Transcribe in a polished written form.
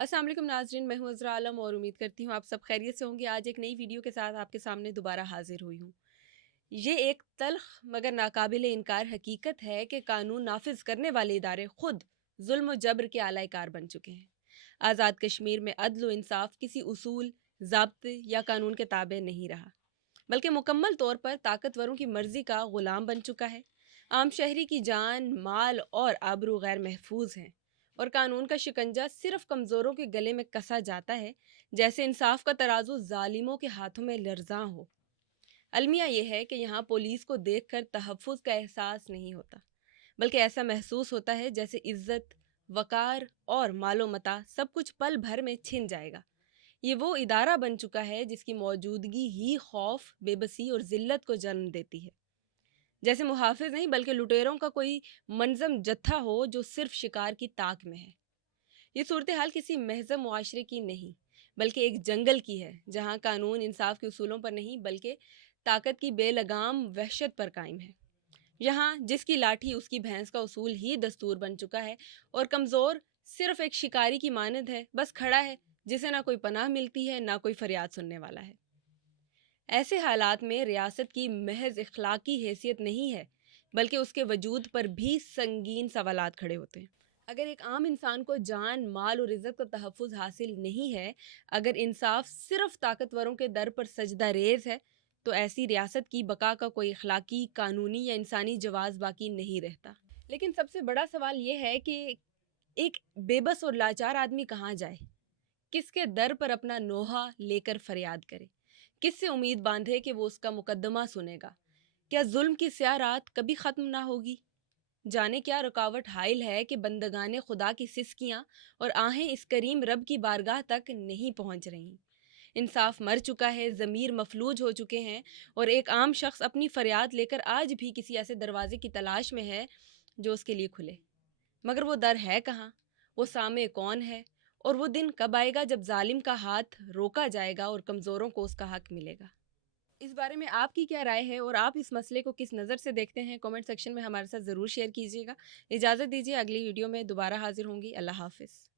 अस्सलाम वालेकुम नाज़रीन, मैं हूँ अज़रा आलम और उम्मीद करती हूँ आप सब खैरियत से होंगे। आज एक नई वीडियो के साथ आपके सामने दोबारा हाजिर हुई हूँ। ये एक तल्ख़ मगर नाकाबिल इनकार हकीकत है कि कानून नाफिज करने वाले इदारे खुद जुल्म और जबर के आला कार बन चुके हैं। आज़ाद कश्मीर में अदल व इंसाफ किसी उसूल, ज़ाब्ते या कानून के ताबे नहीं रहा, बल्कि मुकम्मल तौर पर ताकतवरों की मर्जी का ग़ुलाम बन चुका है। आम शहरी की जान, माल और आबरू गैर महफूज हैं और कानून का शिकंजा सिर्फ कमज़ोरों के गले में कसा जाता है, जैसे इंसाफ का तराजू जालिमों के हाथों में लर्जां हो। अलमिया यह है कि यहाँ पुलिस को देखकर तहफ़्फ़ुज़ का एहसास नहीं होता, बल्कि ऐसा महसूस होता है जैसे इज्जत, वक़ार और मालो मता सब कुछ पल भर में छिन जाएगा। ये वो इदारा बन चुका है जिसकी मौजूदगी ही खौफ, बेबसी और ज़िल्लत को जन्म देती है। जैसे मुहाफ़िज़ नहीं बल्कि लुटेरों का कोई मनज़म जत्था हो जो सिर्फ शिकार की ताक में है। ये सूरत हाल किसी महज़ब मुआशरे की नहीं, बल्कि एक जंगल की है, जहाँ कानून इंसाफ के उसूलों पर नहीं बल्कि ताकत की बेलगाम वहशत पर कायम है। यहाँ जिसकी लाठी उसकी भैंस का उसूल ही दस्तूर बन चुका है और कमज़ोर सिर्फ एक शिकारी की मानद है, बस खड़ा है, जिसे ना कोई पनाह मिलती है ना कोई फरियाद सुनने वाला है। ऐसे हालात में रियासत की महज इखलाकी हैसियत नहीं है, बल्कि उसके वजूद पर भी संगीन सवालात खड़े होते हैं। अगर एक आम इंसान को जान, माल और इज़्ज़त का तहफ़्फ़ुज़ हासिल नहीं है, अगर इंसाफ सिर्फ ताकतवरों के दर पर सजदा रेज़ है, तो ऐसी रियासत की बका का कोई इखलाकी, कानूनी या इंसानी जवाज़ बाकी नहीं रहता। लेकिन सबसे बड़ा सवाल ये है कि एक बेबस और लाचार आदमी कहाँ जाए? किसके दर पर अपना नोहा लेकर फरियाद करे? किससे उम्मीद बांधे कि वो उसका मुकद्दमा सुनेगा? क्या जुल्म की स्याह रात कभी ख़त्म ना होगी? जाने क्या रुकावट हाइल है कि बंदगाने खुदा की सिसकियां और आहें इस करीम रब की बारगाह तक नहीं पहुंच रही। इंसाफ मर चुका है, ज़मीर मफलूज हो चुके हैं और एक आम शख्स अपनी फरियाद लेकर आज भी किसी ऐसे दरवाजे की तलाश में है जो उसके लिए खुले। मगर वो दर है कहाँ? वो सामे कौन है? और वो दिन कब आएगा जब जालिम का हाथ रोका जाएगा और कमज़ोरों को उसका हक मिलेगा? इस बारे में आपकी क्या राय है और आप इस मसले को किस नज़र से देखते हैं? कमेंट सेक्शन में हमारे साथ ज़रूर शेयर कीजिएगा। इजाज़त दीजिए, अगली वीडियो में दोबारा हाज़िर होंगी। अल्लाह हाफ़िज़।